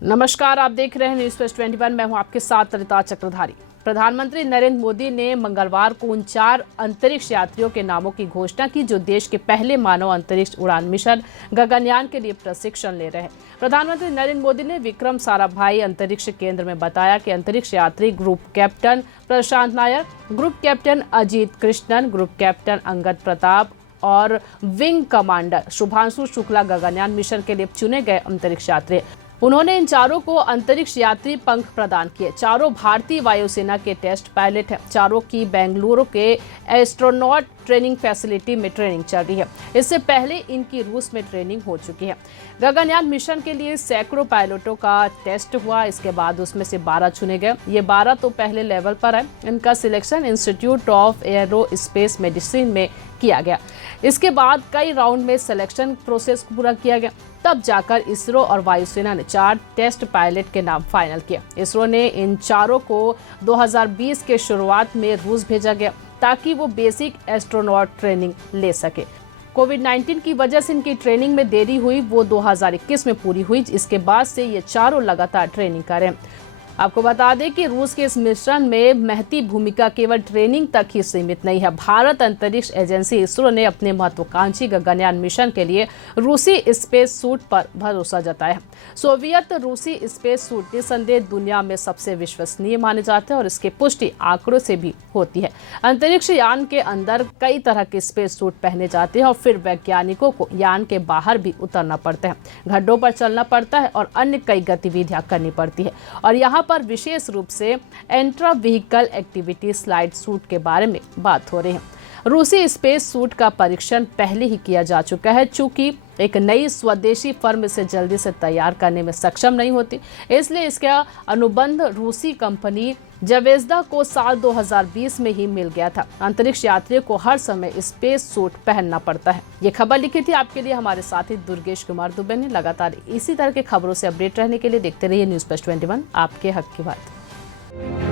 नमस्कार, आप देख रहे हैं न्यूज़ प्लस 21। मैं हूं आपके साथ ललिता चक्रधारी। प्रधानमंत्री नरेंद्र मोदी ने मंगलवार को उन 4 अंतरिक्ष यात्रियों के नामों की घोषणा की जो देश के पहले मानव अंतरिक्ष उड़ान मिशन गगनयान के लिए प्रशिक्षण ले रहे हैं। प्रधानमंत्री नरेंद्र मोदी ने विक्रम साराभाई अंतरिक्ष केंद्र में बताया कि अंतरिक्ष यात्री group captain Prashant Nair, group captain Ajit Krishnan, group captain Angad Pratap और wing commander Shubhanshu Shukla Gaganyaan mission के लिए चुने गए अंतरिक्ष यात्री। उन्होंने इन चारों को अंतरिक्ष यात्री पंख प्रदान किए। चारों भारतीय वायुसेना के टेस्ट पायलट हैं। चारों की बेंगलुरु के एस्ट्रोनॉट ट्रेनिंग फैसिलिटी में ट्रेनिंग चल रही है। इससे पहले इनकी रूस में ट्रेनिंग हो चुकी है। गगनयान मिशन के लिए सैकड़ों पायलटों का टेस्ट हुआ। इसके बाद उसमें से 12 चुने गए। ये 12 तो पहले लेवल पर है। इनका selection institute of aerospace medicine में किया गया। इसके बाद कई राउंड में सिलेक्शन प्रोसेस पूरा किया गया, तब जाकर इसरो और वायुसेना ने 4 टेस्ट पायलट के नाम फाइनल किए। इसरो ने इन चारों को 2020 के शुरुआत में रूस भेजा गया ताकि वो बेसिक एस्ट्रोनॉट ट्रेनिंग ले सके। कोविड-19 की वजह से इनकी ट्रेनिंग में देरी हुई, वो 2021 में पूरी हुई। इसके बाद से ये चारों लगातार ट्रेनिंग कर रहे हैं। आपको बता दें कि रूस के इस मिशन में महती भूमिका केवल ट्रेनिंग तक ही सीमित नहीं है। भारत अंतरिक्ष एजेंसी इसरो ने अपने महत्वाकांक्षी गगनयान मिशन के लिए रूसी स्पेस सूट पर भरोसा जताया। सोवियत रूसी स्पेस सूट निसंदेह दुनिया में सबसे विश्वसनीय माने जाते हैं और इसकी पुष्टि आंकड़ों से भी होती है। अंतरिक्ष यान के अंदर कई तरह के स्पेस सूट पहने जाते हैं और फिर वैज्ञानिकों को यान के बाहर भी उतरना पड़ता है, गड्ढों पर चलना पड़ता है और अन्य कई गतिविधियां करनी पड़ती है। और यहाँ पर विशेष रूप से intra vehicle activity slide suit के बारे में बात हो रही है। रूसी स्पेस सूट का परीक्षण पहले ही किया जा चुका है। चूंकि एक नई स्वदेशी फर्म इसे जल्दी से तैयार करने में सक्षम नहीं होती, इसलिए इसका अनुबंध रूसी कंपनी जवेज़दा को साल 2020 में ही मिल गया था। अंतरिक्ष यात्रियों को हर समय स्पेस सूट पहनना पड़ता है। ये खबर लिखी थी आपके लिए हमारे साथी दुर्गेश कुमार दुबे ने। लगातार इसी तरह की खबरों से अपडेट रहने के लिए देखते रहिए न्यूज़ प्लस 21, आपके हक की बात।